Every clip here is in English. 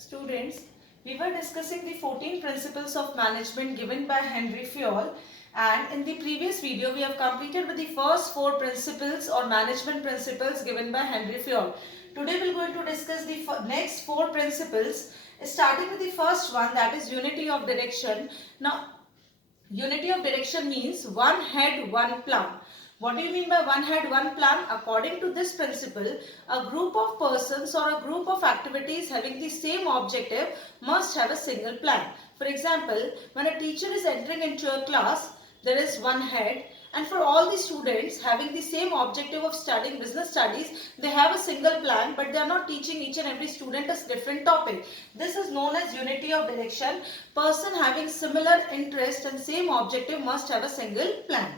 Students, we were discussing the 14 principles of management given by Henry Fayol, and in the previous video we have completed with the first 4 principles or management principles given by Henry Fayol. Today we are going to discuss the next 4 principles, starting with the first one, that is unity of direction. Now, unity of direction means one head, one plan. What do you mean by one head, one plan? According to this principle, a group of persons or a group of activities having the same objective must have a single plan. For example, when a teacher is entering into a class, there is one head, and for all the students having the same objective of studying business studies, they have a single plan, but they are not teaching each and every student a different topic. This is known as unity of direction. Person having similar interest and same objective must have a single plan.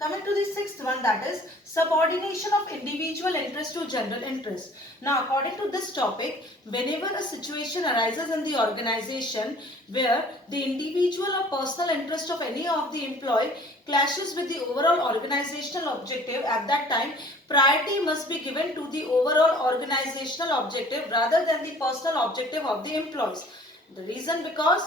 Coming to the sixth one, that is subordination of individual interest to general interest. Now, according to this topic, whenever a situation arises in the organization where the individual or personal interest of any of the employee clashes with the overall organizational objective, at that time, priority must be given to the overall organizational objective rather than the personal objective of the employees. The reason, because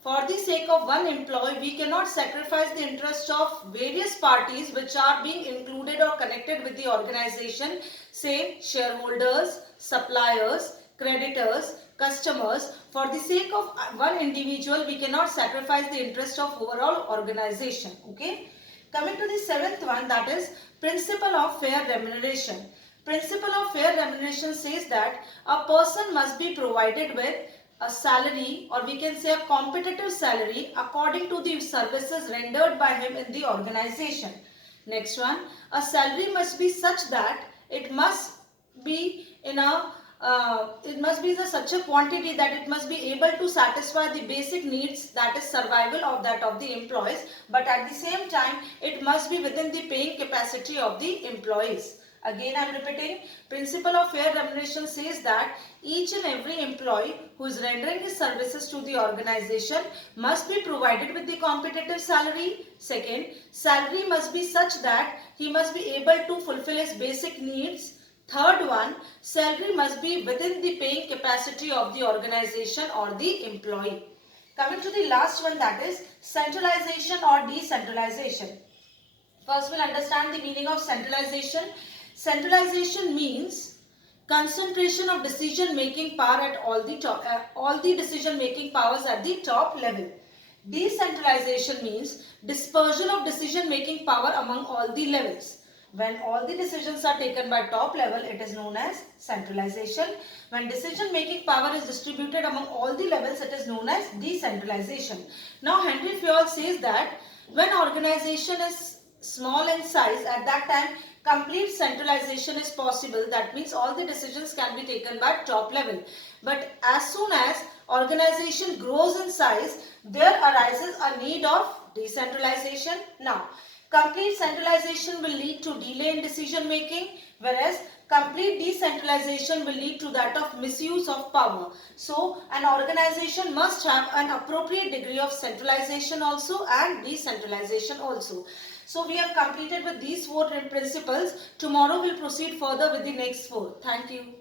for the sake of one employee, we cannot sacrifice the interest of various parties which are being included or connected with the organization, say shareholders, suppliers, creditors, customers. For the sake of one individual, we cannot sacrifice the interest of overall organization. Okay. Coming to the seventh one, that is principle of fair remuneration. Principle of fair remuneration says that a person must be provided with a salary, or we can say a competitive salary, according to the services rendered by him in the organization. Next one, a salary must be such that it must be in a such a quantity that it must be able to satisfy the basic needs, that is survival of that of the employees, but at the same time it must be within the paying capacity of the employees. Again, I am repeating, principle of fair remuneration says that each and every employee who is rendering his services to the organization must be provided with the competitive salary. Second, salary must be such that he must be able to fulfill his basic needs. Third one, salary must be within the paying capacity of the organization or the employee. Coming to the last one, that is centralization or decentralization. First, we'll understand the meaning of centralization. Centralization means concentration of decision making power at all the decision making powers at the top level. Decentralization means dispersion of decision making power among all the levels. When all the decisions are taken by top level, it is known as centralization. When decision making power is distributed among all the levels, it is known as decentralization. Now, Henry Fayol says that when organization is small in size, at that time complete centralization is possible. That means all the decisions can be taken by top level. But as soon as organization grows in size, there arises a need of decentralization. Now, complete centralization will lead to delay in decision making, whereas complete decentralization will lead to that of misuse of power. So, an organization must have an appropriate degree of centralization also and decentralization also. So, we have completed with these 4 principles. Tomorrow we will proceed further with the next 4. Thank you.